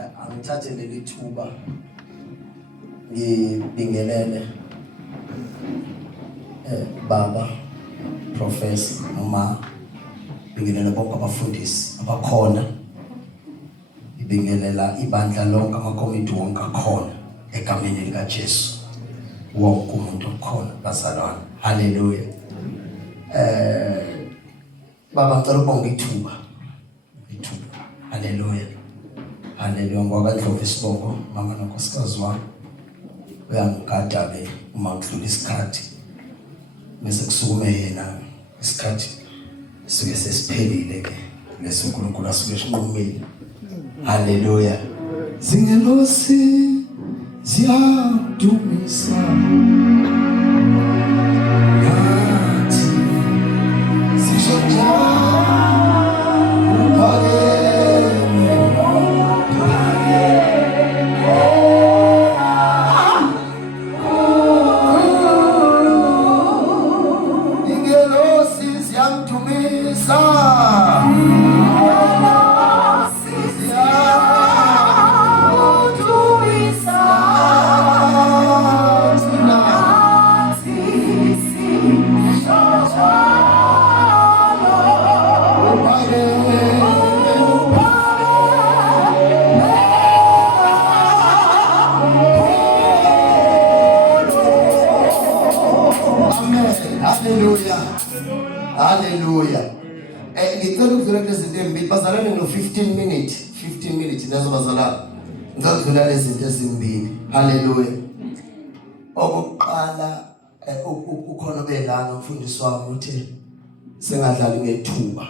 Angithathe leli thuba ngibingelele baba professor noma bingelela bonke abafundisi abakhona, ibingelela ibandla lonke amakomiti wonke akhona egameni lika Jesu, wonke umuntu okhona bazalwane. Haleluya. Baba ngicela ukubonga ithuba. Haleluya. Haleluya. Ngoba Ndlovu Sibongo mama nonkosikazi wami uyangigada ke uma kudlula isikhathi, bese kusukume yena isikhathi sike sesiphelile ke leso uNkulunkulu asuke esinqumile. Haleluya. Zingelosi ziyadumisa ngathi zishonja Hallelujah. Ngicela ukudlula lezinto ezimbili bazalane no 15 minutes nazo bazalana. Ngicela ukudlula lezinto ezimbili. Hallelujah. Okokuqala ukhona belana umfundisi wami uthi singadlali ngethuba.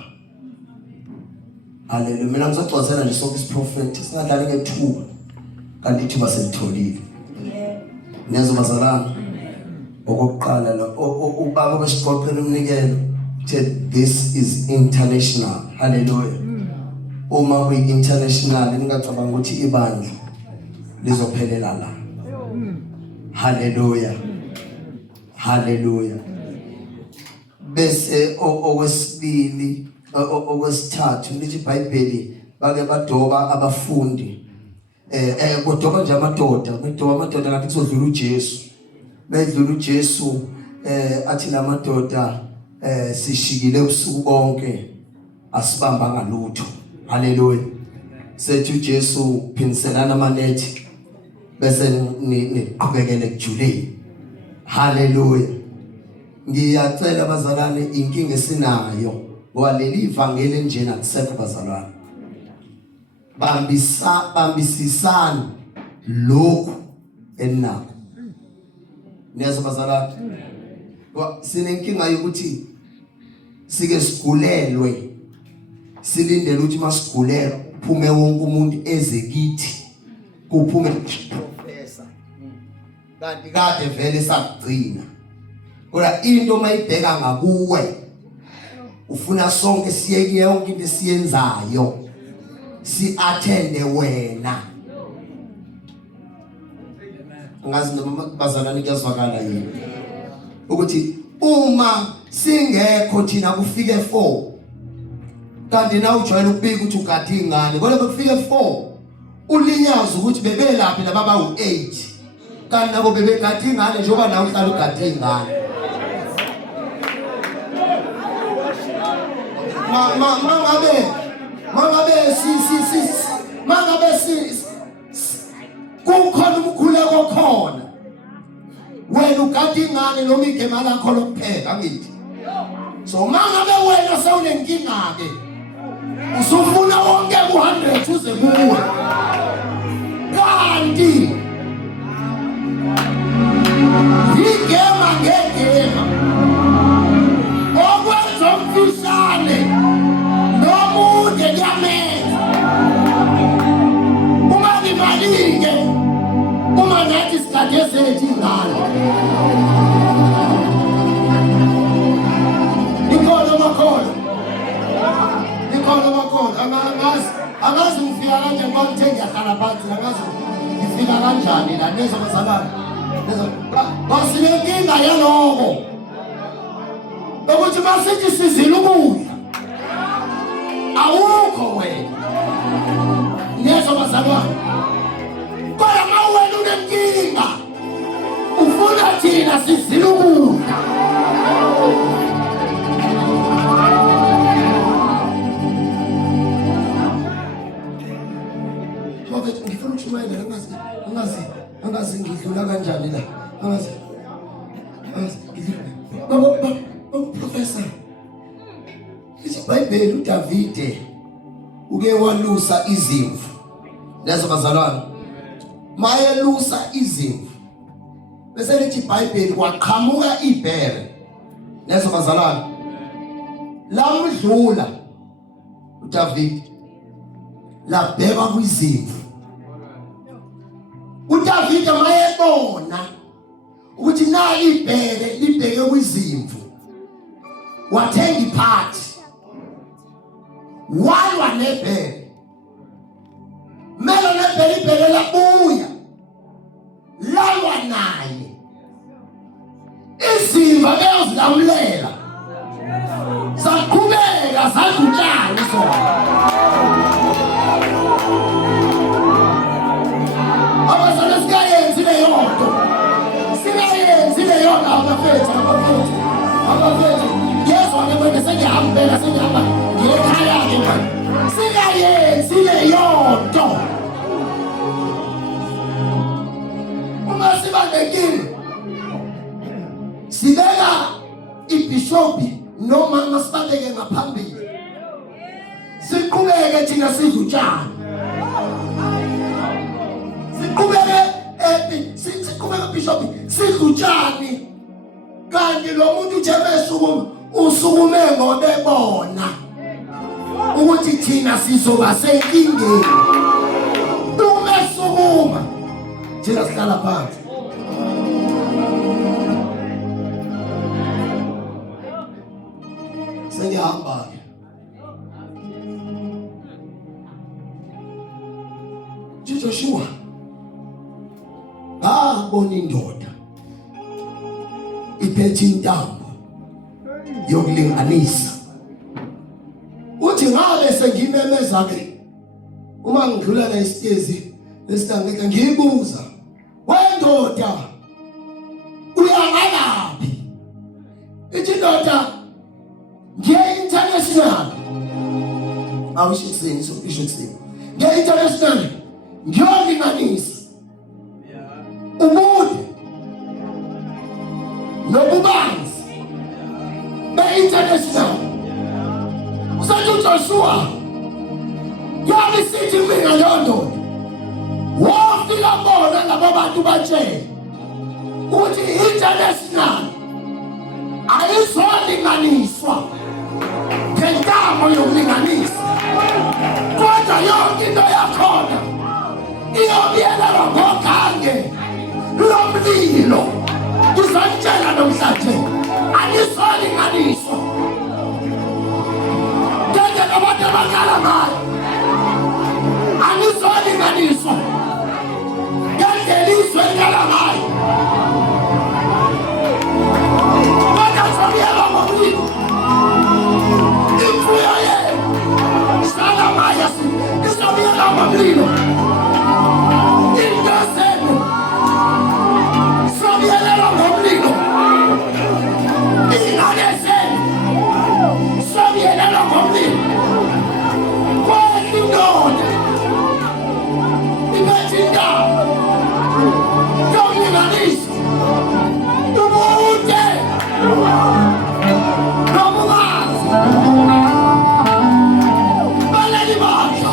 Hallelujah. Mina ngizogcwazela nje sonke isiprophet singadlali ngethuba kanti ithuba selitholile. Nazo bazalana. Okokuqala lo ubaba besiqoqela umnikelo. This is international. Hallelujah. Uma we international ngicabanga ukuthi ibandla lizophelela la. Hallelujah. Hallelujah. Bese okwesibili okwesithathu lithi iBhayibheli bake badoba abafundi kudoba nje amadoda ngathi kuzodlula uJesu. Bedlula uJesu athi lamadoda sishikile ubusuku bonke asibamba ngalutho. Haleluya. Sethi uJesu phinselana amanethi bese niqhubekele kujuleni. Haleluya. Ngiyacela bazalwane inkinga esinayo ngoba leli ivangeli enjena kusekho bazalwane. Bambisisana lokhu enakho. Niyazwa bazalwane. Sinenkinga yokuthi sike sigulelwe silindele ukuthi masigulelwe kuphume wonke umuntu eze kithi kuphume professor kanti kade vele sakugcina kodwa into mayibheka ngakuwe ufuna sonke siyeke yonke into esiyenzayo si-attende wena. Ngazi noma bazalwane kuyazwakala yini ukuthi uma singekho thina kufike 4 kanti na ujwayele ukubika ukuthi ugade ingane kodwa bekufike 4 ulinyaza ukuthi bebelaphi lababa u8 kanti nabo bebegade ingane njengoba nawe uhlala ugade ingane. mangabe kukhona umkhuleko khona wena ugade ingane noma igema lakho lokupheka ngithi. So mangabe wena sewunenkinga ke usufuna wonke ku100 uze kuwe kanti igema ngegema okwenza umfishane nomude kuyamenza uma ngimalike uma nathi isikhathi esethi ingane angazi ngifika kanje ngoba ngithe ngiyahlala phansi angazi ngifika kanjani la nezo bazalwane basinenkinga yaloko ukuthi masithi sizile ukudla awukho wena nezo bazalwane angazi ngidlula kanjani la angazi professor iBhayibheli uDavide uke walusa izimvu lezo bazalwane mayelusa izimvu bese lithi iBhayibheli kwaqhamuka ibhere lezo bazalwane lamdlula uDavide labheka kwizimvu uDavide mayebona ukuthi na ibheke libheke kwizimvu wathenga iphathi walwa nebheke melo nebheke ibheke labuya lalwa naye izimva beyozilamulela saqhubeka sadlula sona abazalwane sikayenzi le yonto abafethu yezwa ngemwe sengihambela sengihamba ngekhaya ke manje singayenzi le yonto uma siba nenkinga sibeka ibishopi noma masibeke ngaphambili siqhubeke thina sizutshana siqhubeke bishop sizutshani kanti lo muntu uthemesukuma usukume ngoba ebona ukuthi thina sizoba senkingeni umesukuma thina sihlala phansi sengihamba Joshua babona indoda iphethe intambo yokulinganisa uthi ngabe sengimemeza ke uma ngidlula la isitezi lesitangeka ngiyibuza wendoda uyangalaphi ithi indoda nge-international awushisini sokushisini nge-international ngiyolinganisa ubude nobubanzi be-international usathi uJoshua yabisithi mina leyo ndoda wafika bona laba bantu batshela ukuthi international ayizolinganiswa ngentamo yokulinganisa kodwa yonke into yakhona iyobiyelelwa ngogange lomlilo ngizakutshela namhlanje alisolinganiswa ngeke abantu abakhala ngayo alisolinganiswa ngeke izwe likhala ngayo kodwa sobiyelwa ngomlilo imfuyo yenu isala maya isobiyelwa ngomlilo into zenu sobiyelelwa ngomlilo izingane zenu sobiyelelwa ngomlilo kwehla indoda iphethe intambo yokulinganisa ubude nobubanzi baleli bandla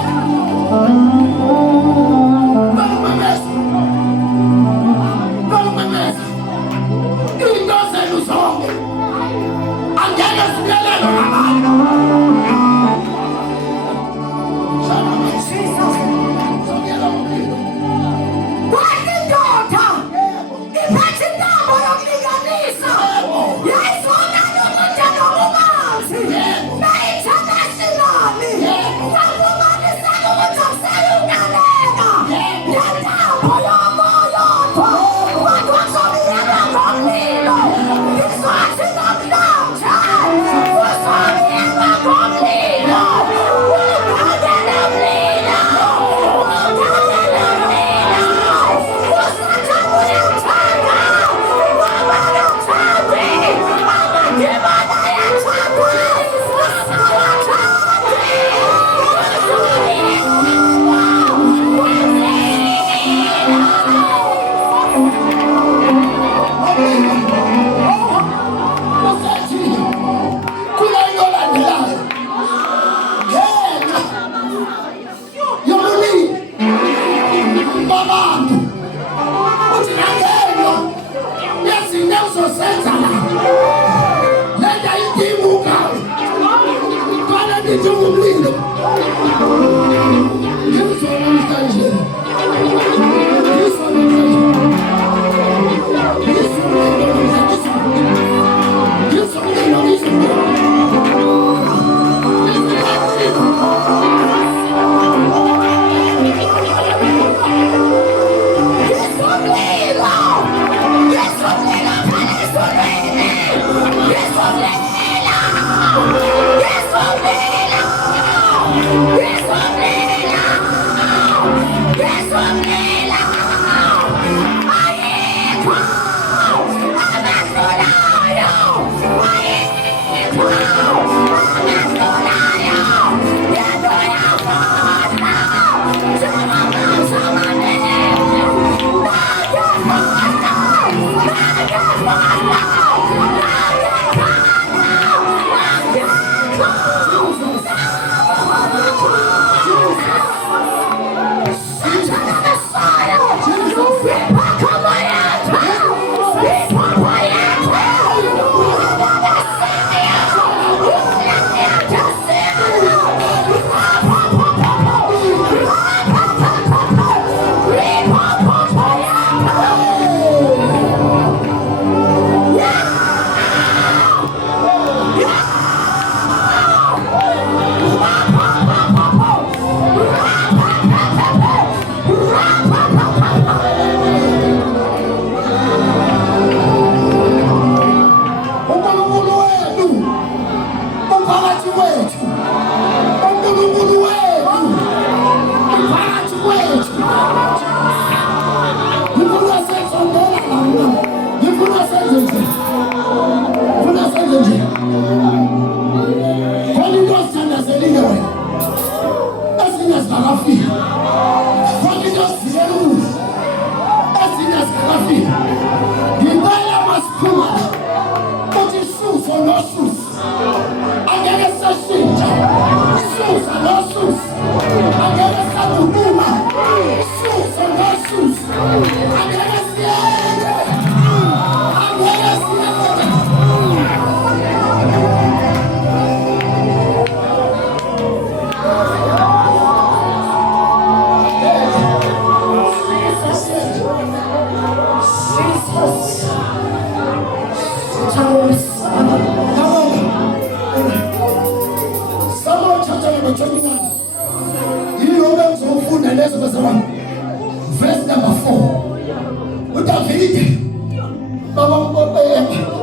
Verse number 4. David,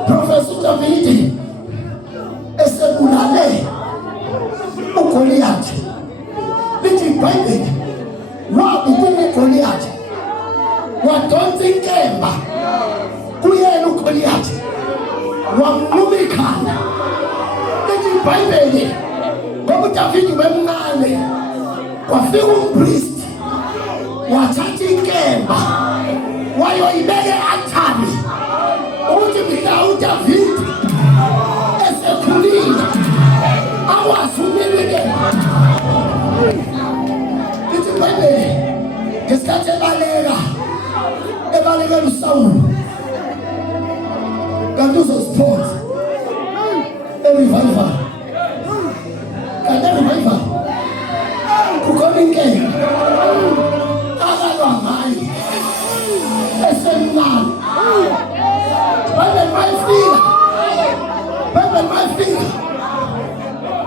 Professor David, esebulale uGoliath. Lithi iBhayibheli wabukela uGoliath, wadonsa inkemba kuyena uGoliath, wamnquma ikhanda. Lithi iBhayibheli ngoba uDavid wemncane, kwafika umpristi wathatha inkemba wayoyibeka e-althari ukuthi mina uDavid esekhulile akwazi ukumela. Lithi iBhayibheli ngesikhathi ebaleka uSawuli kanti uzosiphosa revival, kanti revival kukhona inkemba akalwa ngayo esemncane. Bible mayifika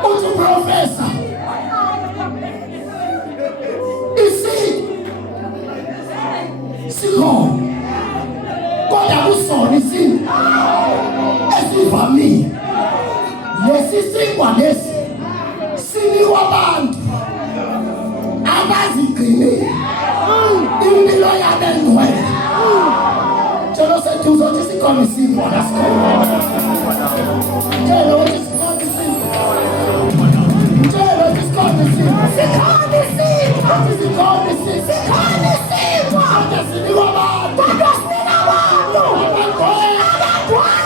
uthi uprofesa sikhona kodwa kusona isimo esivamile. Lesi singwa lesi sinikwa abantu abazigcinile impilo yabo engcwele. Tshelo sethu uzothi sikhona isimo lasikhona. Tshelo ukuthi sikhona isimo. Tshelo ukuthi sikhona isimo. Sikhona isimo. Sikhona isimo. Sikhona isimo. Kodwa sinikwa abantu. Kodwa sinikwa abantu. Abagcwele.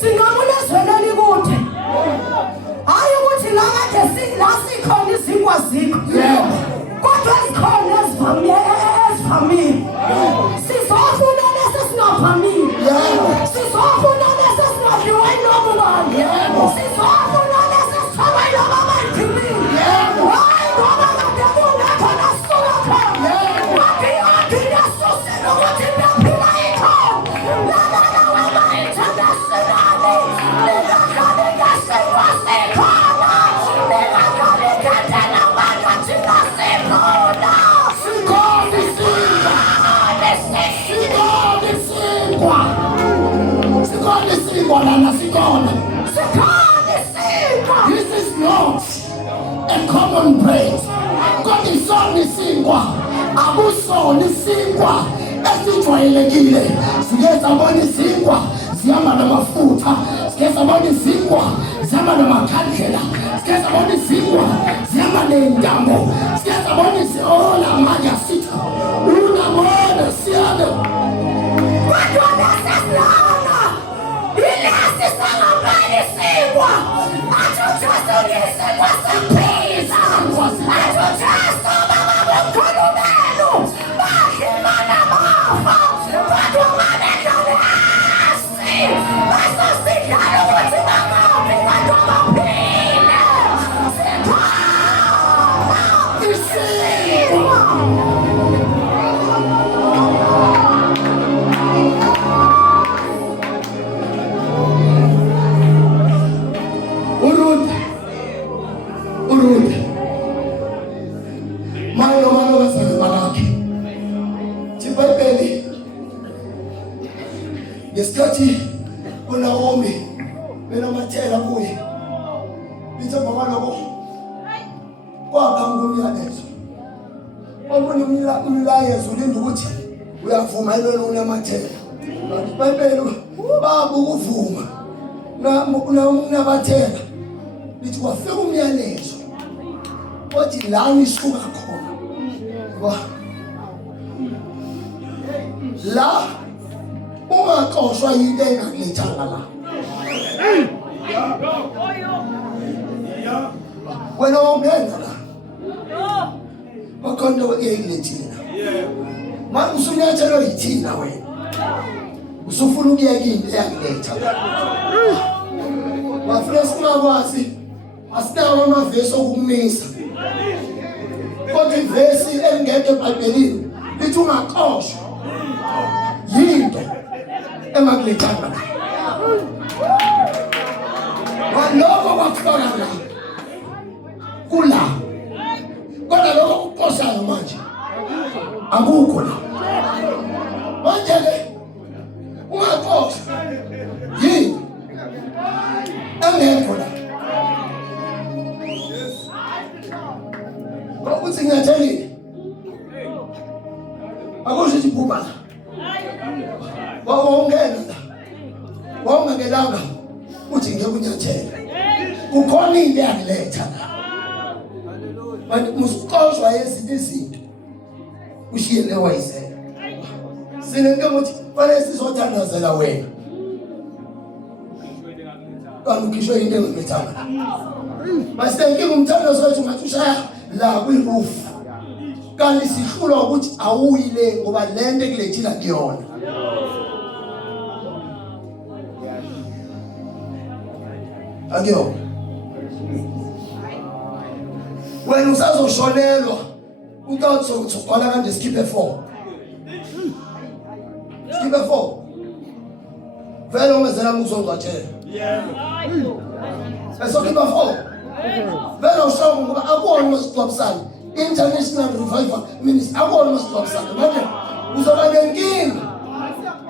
Singakulezwela likude. Hayi ukuthi la kade la sikhona izingwa zikho. Kodwa zikhona ezivamile. Sizodlula isingwa. Sikhona isingwa lana sikhona. Sikhona isingwa. This is not a common praise. Kodwa isona isingwa. Akusona isingwa esijwayelekile. Sike sabona isingwa sihamba namafutha. Sike sabona isingwa sihamba namakhandlela. Sike sabona isingwa sihamba nentambo. Sike sabona isiola manje sitha. Unabona siyane. Kodwa nasesona. Ilesi sangabani isingwa. Athuthusukise kwasemphisa. Athuthusukise bababukhulu benu. Bahimana bafa. Kodwa manendalo yasi. Basasidlala ukuthi bangaphi kodwa baphile. Sikhona isingwa. Urude malo bazali bakhe iBhayibheli ngesikhathi uNaomi benamathela kuye lithe babaloko kwaba ngumyalezo obona umlayezo ulinda ukuthi uyavuma yilona unamathela iBhayibheli baba ukuvuma nabathela lithi kwafika umyalezo othi la nisuka khona la ungaxoshwa into engakulethanga la wena ungena la bakhona uyayilethina manje usunyathelo yithina wena usufuna ukuyeka into eyakuletha wafuna singakwazi asinawo amavesi okumisa kodwa ivesi engekho eBhayibhelini lithi ungaxoshwa yinto engakulethanga waloko kwafika la kula kodwa lokho kuqoshayo manje akukho la manje ke ungaxoshwa yinto engekho la ukuthi ngiyathelile akusho ukuthi phuma la wawongena la wawungengelanga uthi ngeke unyathele kukhona into yakuletha la manje musixoshwa ezinto izinto ushiye lewayizela sinento ukuthi fanele sizothandazela wena kanti ukhishwe into engakulethanga masenke umthandazo wethu ngathi ushaya la kwiroof kanti sihlulwa ukuthi awuyile ngoba lento ekulethila kuyona akiyo wena usazoshonelwa utawutho uqala kanje skiphe 4 vele ungezela ngizongcatshela esokipha 4 vele ushomo ngoba akubona umasixwabisana international revival ministry akubona umasixwabisana manje uzoba nenkinga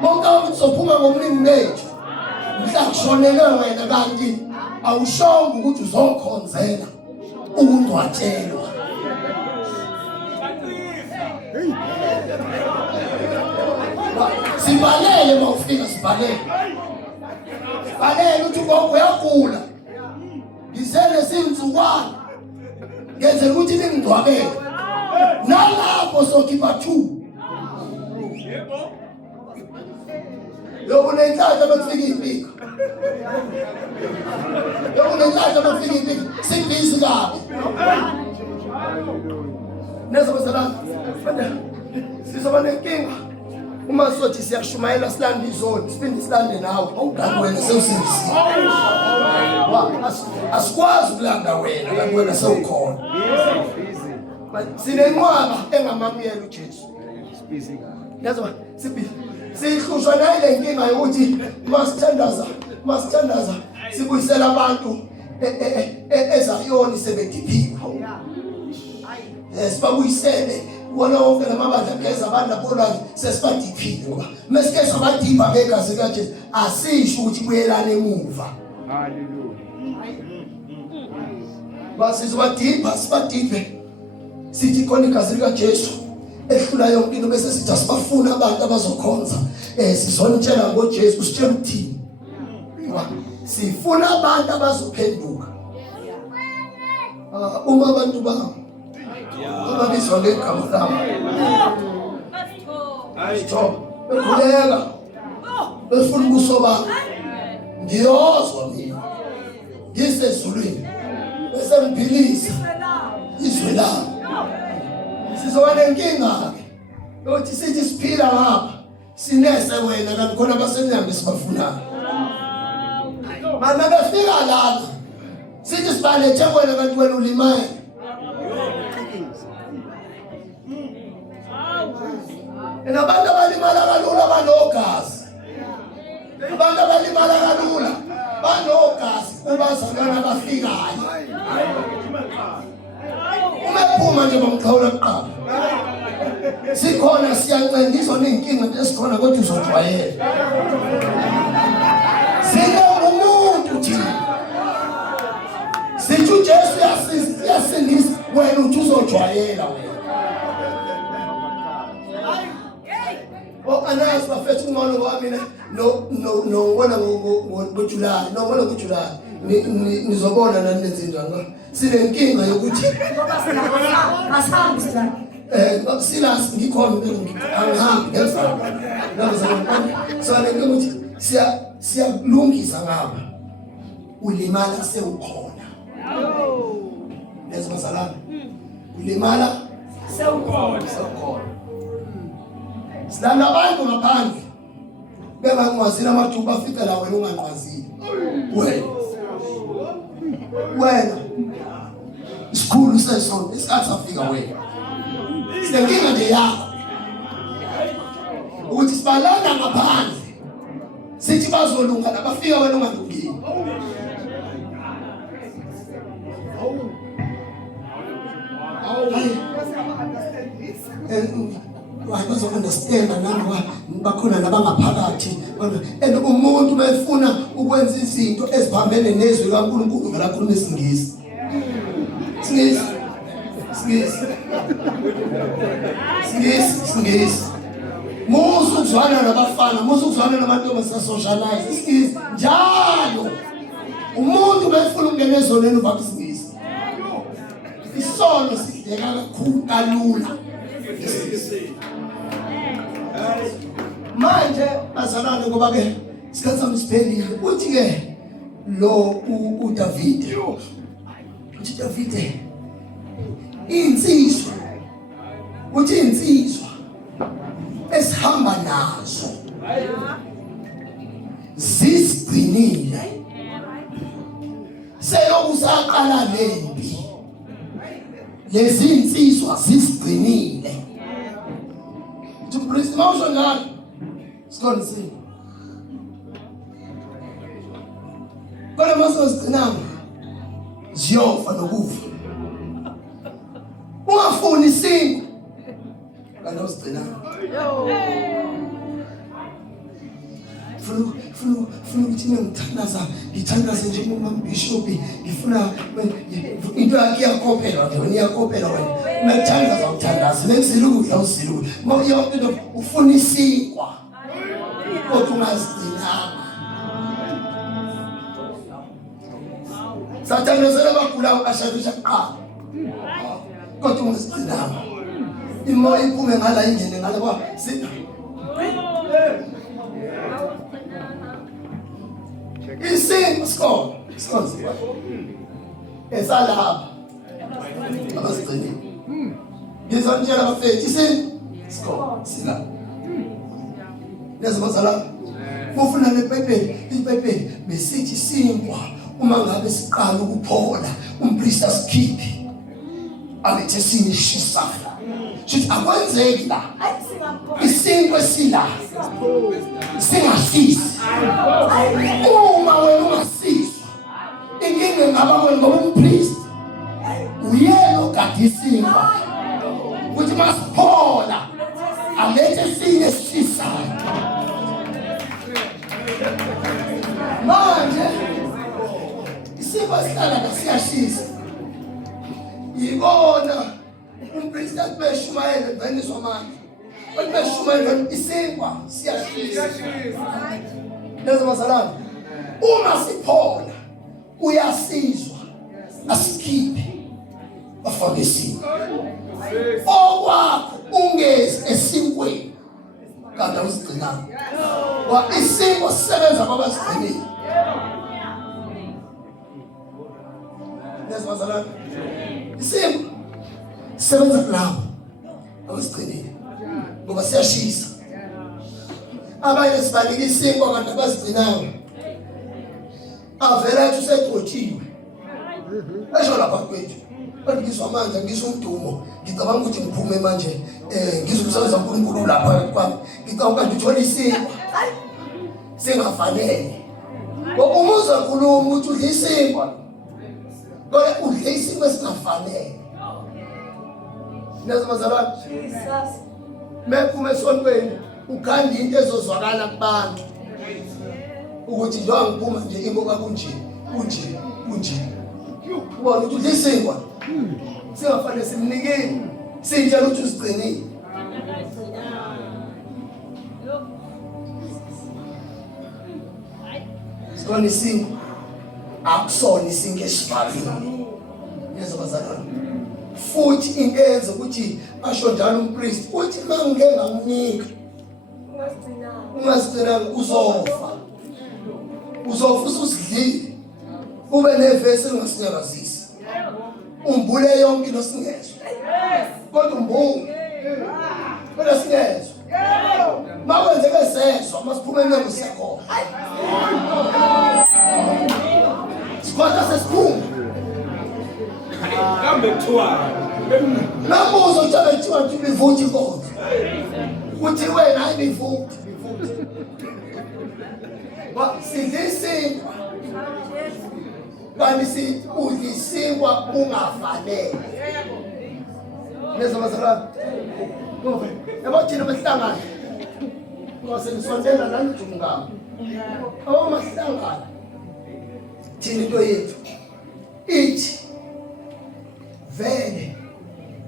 bonke uzophuma ngomlimi wethu mhla kushonele wena kanti awushongo ukuthi uzokhonzela ukungcwatshelwa sibalele mawufika sibalele ukuthi bonke uyagula ngizele sinzukwana ngenzela ukuthi ningcwabele nalapho sokhipha 2 yebo nenhlanhla bafika impiko sibhizi kabi nezabazalana sizoba nenkinga uma sothi siyashumayela silande izoni siphinde silande nawe awukanti wena sewusindisiwe asikwazi ukulanda wena kanti wena sewukhona sinenqwaba engamamukela uJesu yazi sihlushwa nale nkinga yokuthi masithandaza sibuyisela abantu eZayoni sebediphiwe sibabuyisele wona wonke lamabandla kugeza abantu lapho sesibadiphile ngoba mesike sabadipha ngegazi likaJesu asisho ukuthi buyelane emuva. Haleluya. Basizobadipha sibadiphe sithi khona igazi likaJesu ehlula yonke into bese sithi asibafuna abantu abazokhonza sizonitshela ngoJesu sitshela ukuthini sifuna abantu abazophenduka. Uma abantu babo ababizwa ngegama lami ayithoba bekhuleka befuna ukusoba ngiyozwa mina ngisezulwini bese ngiphilisa izwe lami. Sizoba nenkinga yokuthi sithi siphila ngapha sinese wena kanti khona abasemnyango sibafunayo. Manje befika lapha sithi sibalethe wena kanti wena ulimaye. Abantu abalimala kalula banogazi. Abantu abalimala kalula banogazi kubazalwana abafikayo. Umephuma nje bamkhawula kuqala. Sikhona siyancendiswa ney'nkinga esikhona kodwa uzojwayela. Sine umuntu thina. Sithi uJesu uyasindisa wena uthi uzojwayela wena. Anazi bafethu umolo wami no wona ngoJulayi no wona ngoJulayi nizobona nani nenze njani sinenkinga yokuthi asahambi sila silas ngikhona angihambi ngesaba so lenkinga ukuthi siyalungisa ngapha ulimala sewukhona lezi masalami ulimala sewukhona silanda abantu ngaphandle bengangqwazile amathuba afika la wena ungangqwazile wena isikhulu sesonto isikhathi afika wena sinenkinga nje yakho ukuthi sibalanda ngaphandle sithi bazolunga nabafika wena ungalungile. I don't understand nanoba bakhona nabangaphakathi and umuntu befuna ukwenza izinto eziphambene nezwi kaNkulunkulu ngalakhuluma isingisi musu ukuzwana nabafana musu ukuzwana namantombazane socialize isingisi njalo umuntu befuna ukungena ezoneni uva isingisi isono sidleka kakhulu kalula. Manje bazalwane ngoba ke isikhathi sami siphelile uthi ke lo uDavide uthi Davide insizwa uthi insizwa esihamba nazo zisigcinile seyokusaqala lempi lezi insizwa zisigcinile. To praise motion God. Sikona sini. Kodwa masozigcinanga ziyofa nokufa. Ungafuni isinto kanti uzigcinanga. Funa ukuthi ngithandaze nje uMbishop ngifuna into yakhe yakopela nje wena iyakopela wena ngithandaza ukuthandaza bengizile ukudla uzile ukudla ngoba yonke into ufuna isikwa kodwa ungazigcinanga. Sathanazela bagulayo ashadisha kuqala kodwa ungazigcinanga imoya iphume ngala ingene ngala kwa isinto sikona esalapha abasigcinile ngizonitshela abafethu isinto sikona sila nezimazala ufuna nepepeni besithi sinkwa uma ngabe siqala ukuphola umpriest asikhiphi alethe sinishisa sithi akwenzeki la isinkwa sila singafisi uma wena ungasizwa inkinga ngaba wena ngoba umpriest uyena ogada isinkwa ukuthi masipho basihlala nasiyashisa yibona umpriest athi beshumayele beniswa amandla bathi beshumayele isinkwa siyashisa lezo bazalwane uma siphola uyasizwa asikhiphe afake isinkwa okwakho ungezi esinkweni kanti awusigcinanga wa isinkwa sisebenza kwabasigcinile lezo bazalwane isinkwa sisebenza kulabo abasigcinile ngoba siyashisa abanye sibanika isinkwa kanti abasigcinanga avela ethi usecotshiwe esho lapha kwethu bathi ngizwa amandla ngizwa umdumo ngicabanga ukuthi ngiphume manje ngizwa umsebenzi kaNkulunkulu lapha kwami ngicabanga ukuthi uthola isinkwa singafanele uma uzakhuluma ukuthi udla isinkwa kodwa udla isinkwa esingafanele lezo bazalwane mephume esontweni ukhanda into ezozwakala kubantu ukuthi njengoba ngiphuma nje imoka kunje ubona ukuthi udla isinkwa singafanele simnikeni sintshela ukuthi usigcinile sona isinkwa akusona isinkwa esivalile lezo bazalwane futhi into eyenza ukuthi asho njalo umpriest uthi mangike ngamnika ungasigcinanga uzofa ususidlile ube nevesi engasinyakazisi umbule yonke into singezwe kodwa umbule kodwa singezwe makwenzeke sezwa masiphume emnyango siyakhona sikhona sesiphuma kambe kuthiwa namuzo njalo kuthiwa bivuthi inkonzo uthi wena ayibivuthi sidla isinkwa kanti sithi udla isinkwa ungafanele lezo bazalwane yabo thina bahlangana ngosenisondela nanijungama abamahlangana thina into yethu ithi vele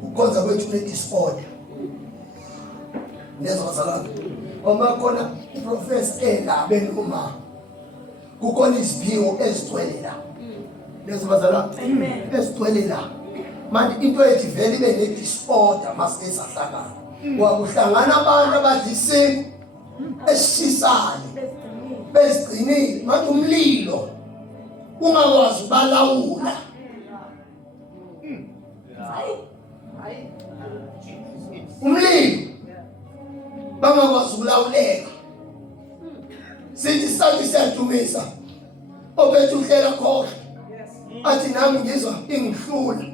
ukhonza kwethu ne-disorder lezo bazalwane uma khona iprofessor endaba enoma kukhona iziphiwo ezigcwele la lezo bazalwane ezigcwele la manje into ethi vele ibe ne-disorder masike sahlangana wakuhlangana abantu abadla isinkwa esishisayo bezigcinile manje umlilo ungakwazi ubalawula umlilo bangakwazi ukulawuleka sithi sathi siyadumisa obethu uhlela khona athi nami ngizwa ingihlula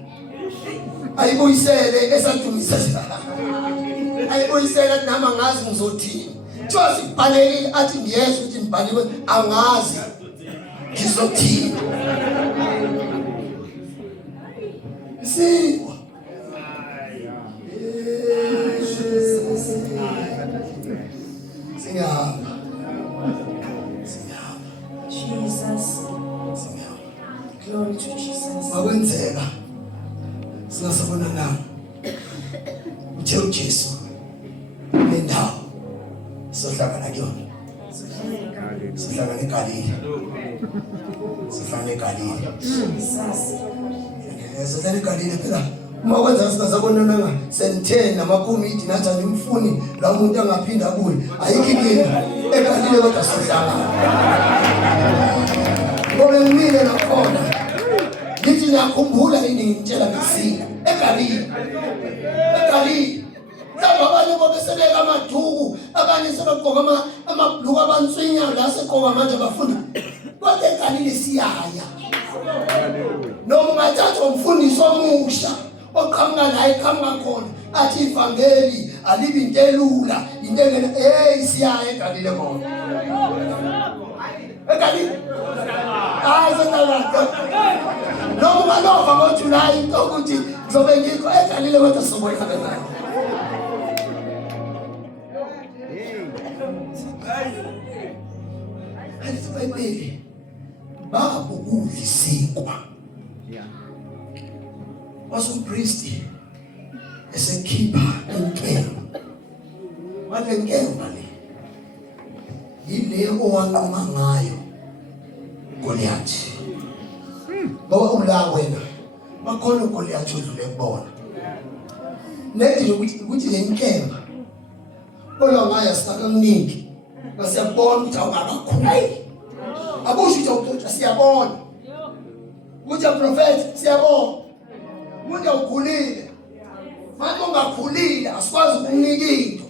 ayibuyisele esadumisa ayibuyisele athi nami angazi ngizothini kuthiwa sikubhalelile athi ngiyezwa ukuthi ngibhaliwe angazi ngizothini isinkwa singahamba Jesus. Glory to Jesus. makwenzeka singasabonananga uthe uJesu nendawo sohlangana kuyona sohlangana eGalile sohlangana eGalile sohlangana eGalile phela uma kwenza singasabonananga sen10 namakomiti nathi andimfuni la umuntu angaphinda kuye ayikho inkinga eGalile kodwa sohlangana ngoba ngimile nakhona ngithi ngiyakhumbula ini ngitshela ngesiko eGalile laba abanye bobeseleka amathuku abanye sebegqoka amabhluku abanswinya la segqoka manje abafundi kodwa eGalile siyaya noma ungathatha umfundisi omusha oqhamuka la eqhamuka khona athi ivangeli alibi into elula into engene siyaya eGalile khona eGalile sengalaka noma ungalova ngoJulayi into ukuthi ngizobe ngikho eGalile kodwa sobonana naye Alithi Bhayibheli bakubudlisikwa wasumpristi esekhipha inkemba wale nkemba le yile owanquma ngayo Goliathi ngoba ula wena bakhona uGoliathi odlule kubona nethi ukuthi le nkemba ola ngaya sakaningi basiyabona ukuthi awukakhulu abusho ukuthi siyabona ukuthi prophet siyabona ukuthi awukhulile manje ungakhulile asikwazi ukunika into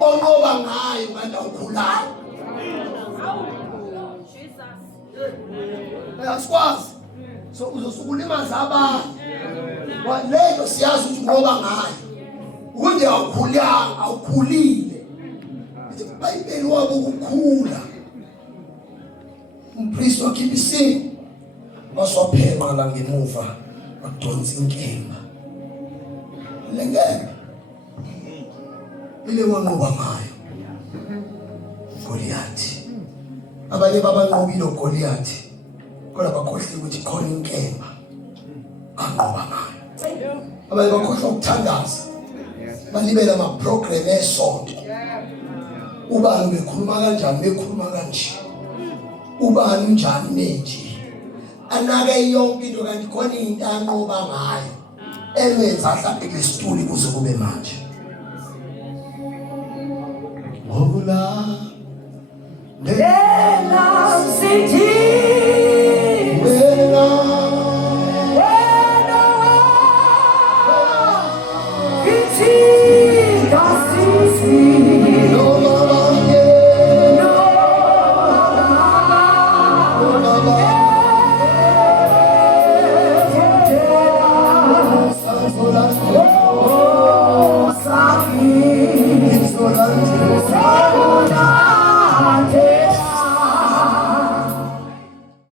onqoba ngayo kanti awukhulayo asikwazi so uzosukulimaza abantu walento siyazi ukuthi unqoba ngayo ukuthi awukhulile iBhayibheli wabo ukukhula umpristi wakhipha isimo waswaphenqa la ngemuva wadonsa inkemba lengeke ile wanqoba ngayo Goliathi abanye babanqobile uGoliathi kodwa bakhohle ukuthi khona inkemba anqoba ngayo abanye bakhohle ukuthandaza balibela ama program esonto ubani bekhuluma kanje ubani njani menje anake yonke into kanti khona into anqoba ngayo emenza mhlawumbe lesituli kuze kube manje ngola Lela City. Lela. City.